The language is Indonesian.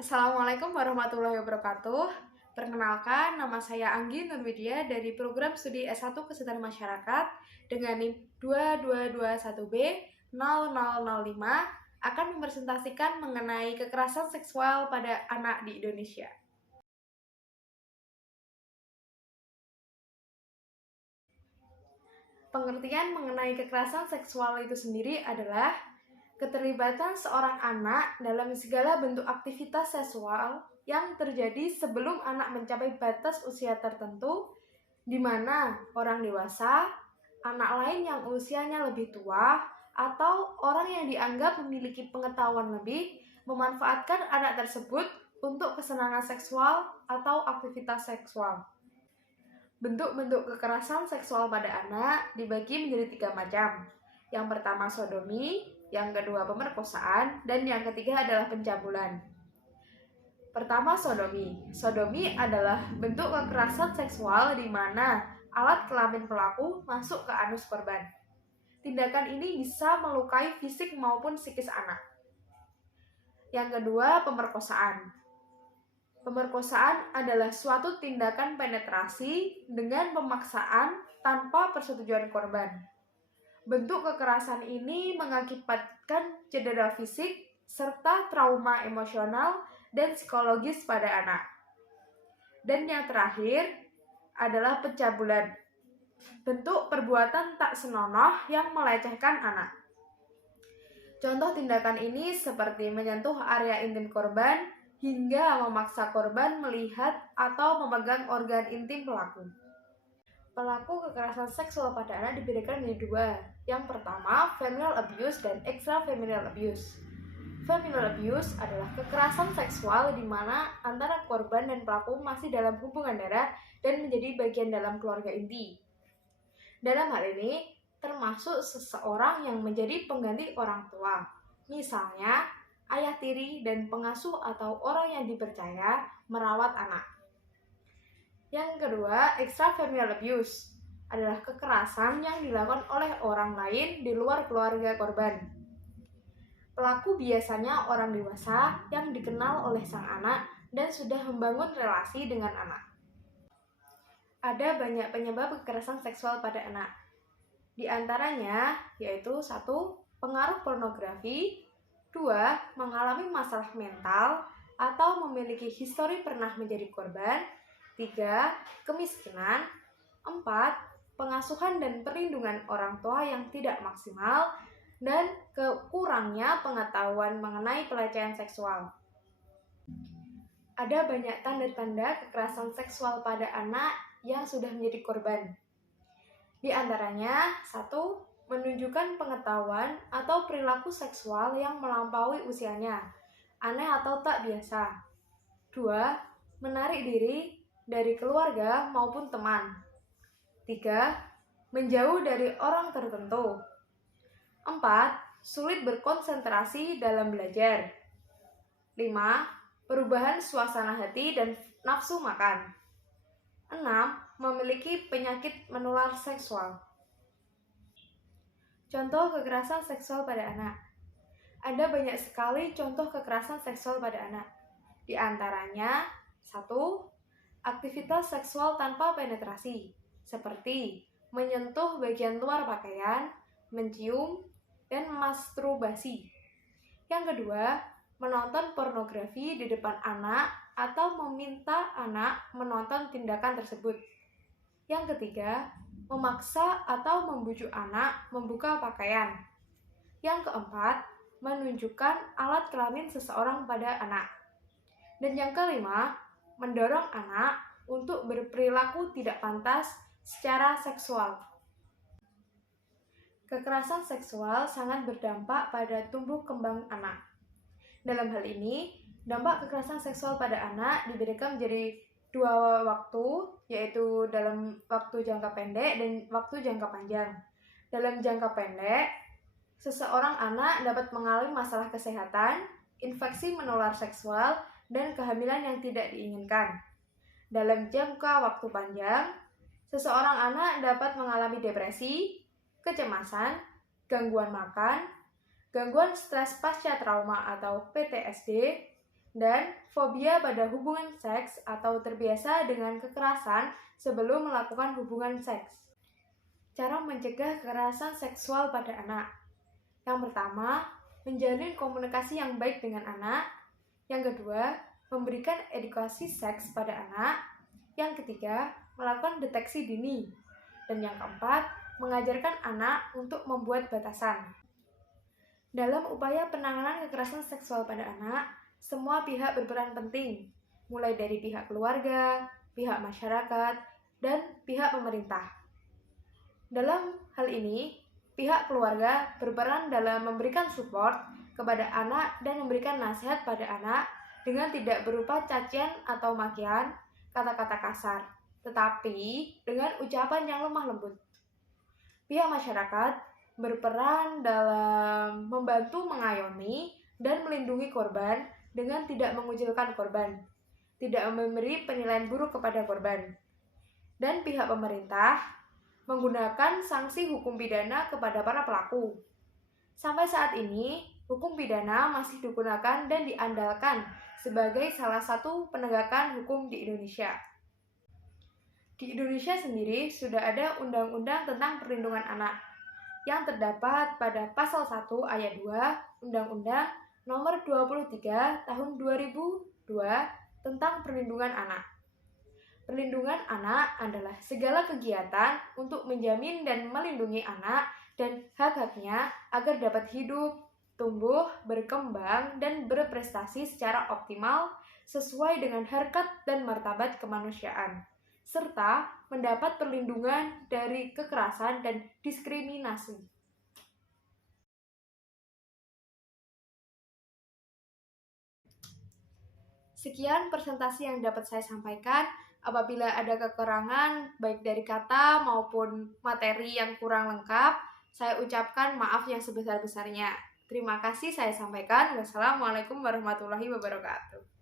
Assalamualaikum warahmatullahi wabarakatuh. Perkenalkan, nama saya Anggi Nurwidya dari program studi S1 Kesehatan Masyarakat dengan NIM 2221B0005 akan mempresentasikan mengenai kekerasan seksual pada anak di Indonesia. Pengertian mengenai kekerasan seksual itu sendiri adalah keterlibatan seorang anak dalam segala bentuk aktivitas seksual yang terjadi sebelum anak mencapai batas usia tertentu, di mana orang dewasa, anak lain yang usianya lebih tua, atau orang yang dianggap memiliki pengetahuan lebih memanfaatkan anak tersebut untuk kesenangan seksual atau aktivitas seksual. Bentuk-bentuk kekerasan seksual pada anak dibagi menjadi 3 macam. Yang pertama sodomi, yang kedua pemerkosaan, dan yang ketiga adalah pencabulan. Pertama sodomi. Sodomi adalah bentuk kekerasan seksual di mana alat kelamin pelaku masuk ke anus korban. Tindakan ini bisa melukai fisik maupun psikis anak. Yang kedua pemerkosaan. Pemerkosaan adalah suatu tindakan penetrasi dengan pemaksaan tanpa persetujuan korban. Bentuk kekerasan ini mengakibatkan cedera fisik serta trauma emosional dan psikologis pada anak. Dan yang terakhir adalah pencabulan. Bentuk perbuatan tak senonoh yang melecehkan anak. Contoh tindakan ini seperti menyentuh area intim korban hingga memaksa korban melihat atau memegang organ intim pelaku. Pelaku kekerasan seksual pada anak dibedakan menjadi 2. Yang pertama, familial abuse dan extrafamilial abuse. Familial abuse adalah kekerasan seksual di mana antara korban dan pelaku masih dalam hubungan darah dan menjadi bagian dalam keluarga inti. Dalam hal ini, termasuk seseorang yang menjadi pengganti orang tua. Misalnya, ayah tiri dan pengasuh atau orang yang dipercaya merawat anak. Yang kedua, extrafamilial abuse adalah kekerasan yang dilakukan oleh orang lain di luar keluarga korban. Pelaku biasanya orang dewasa yang dikenal oleh sang anak dan sudah membangun relasi dengan anak. Ada banyak penyebab kekerasan seksual pada anak. Di antaranya yaitu 1. Pengaruh pornografi, 2. Mengalami masalah mental atau memiliki histori pernah menjadi korban, 3. Kemiskinan, 4. Pengasuhan dan perlindungan orang tua yang tidak maksimal, dan kekurangnya pengetahuan mengenai pelecehan seksual. Ada banyak tanda-tanda kekerasan seksual pada anak yang sudah menjadi korban. Di antaranya 1. Menunjukkan pengetahuan atau perilaku seksual yang melampaui usianya, aneh atau tak biasa. 2. Menarik diri dari keluarga maupun teman. 3. Menjauh dari orang tertentu. 4. Sulit berkonsentrasi dalam belajar. 5. Perubahan suasana hati dan nafsu makan. 6. Memiliki penyakit menular seksual. Contoh kekerasan seksual pada anak. Ada banyak sekali contoh kekerasan seksual pada anak. Di antaranya 1. Aktivitas seksual tanpa penetrasi, seperti menyentuh bagian luar pakaian, mencium, dan masturbasi. Yang kedua, menonton pornografi di depan anak atau meminta anak menonton tindakan tersebut. Yang ketiga, memaksa atau membujuk anak membuka pakaian. Yang keempat, menunjukkan alat kelamin seseorang pada anak. Dan yang kelima, mendorong anak untuk berperilaku tidak pantas secara seksual. Kekerasan seksual sangat berdampak pada tumbuh kembang anak. Dalam hal ini, dampak kekerasan seksual pada anak dibedakan menjadi 2 waktu, yaitu dalam waktu jangka pendek dan waktu jangka panjang. Dalam jangka pendek, seseorang anak dapat mengalami masalah kesehatan, infeksi menular seksual, dan kehamilan yang tidak diinginkan. Dalam jangka waktu panjang, seseorang anak dapat mengalami depresi, kecemasan, gangguan makan, gangguan stres pasca trauma atau PTSD, dan fobia pada hubungan seks atau terbiasa dengan kekerasan sebelum melakukan hubungan seks. Cara mencegah kekerasan seksual pada anak. Yang pertama, menjalin komunikasi yang baik dengan anak. Yang kedua, memberikan edukasi seks pada anak. Yang ketiga, melakukan deteksi dini. Dan yang keempat, mengajarkan anak untuk membuat batasan. Dalam upaya penanganan kekerasan seksual pada anak, semua pihak berperan penting, mulai dari pihak keluarga, pihak masyarakat, dan pihak pemerintah. Dalam hal ini, pihak keluarga berperan dalam memberikan support kepada anak dan memberikan nasihat pada anak dengan tidak berupa cacian atau makian, kata-kata kasar, tetapi dengan ucapan yang lemah lembut. Pihak masyarakat berperan dalam membantu mengayomi dan melindungi korban dengan tidak mengucilkan korban, tidak memberi penilaian buruk kepada korban. Dan pihak pemerintah menggunakan sanksi hukum pidana kepada para pelaku. Sampai saat ini, hukum pidana masih digunakan dan diandalkan sebagai salah satu penegakan hukum di Indonesia. Di Indonesia sendiri sudah ada undang-undang tentang perlindungan anak yang terdapat pada pasal 1 ayat 2 Undang-Undang Nomor 23 Tahun 2002 tentang perlindungan anak. Perlindungan anak adalah segala kegiatan untuk menjamin dan melindungi anak dan hak-haknya agar dapat hidup, tumbuh, berkembang, dan berprestasi secara optimal sesuai dengan harkat dan martabat kemanusiaan, serta mendapat perlindungan dari kekerasan dan diskriminasi. Sekian presentasi yang dapat saya sampaikan. Apabila ada kekurangan baik dari kata maupun materi yang kurang lengkap, saya ucapkan maaf yang sebesar-besarnya. Terima kasih saya sampaikan. Wassalamualaikum warahmatullahi wabarakatuh.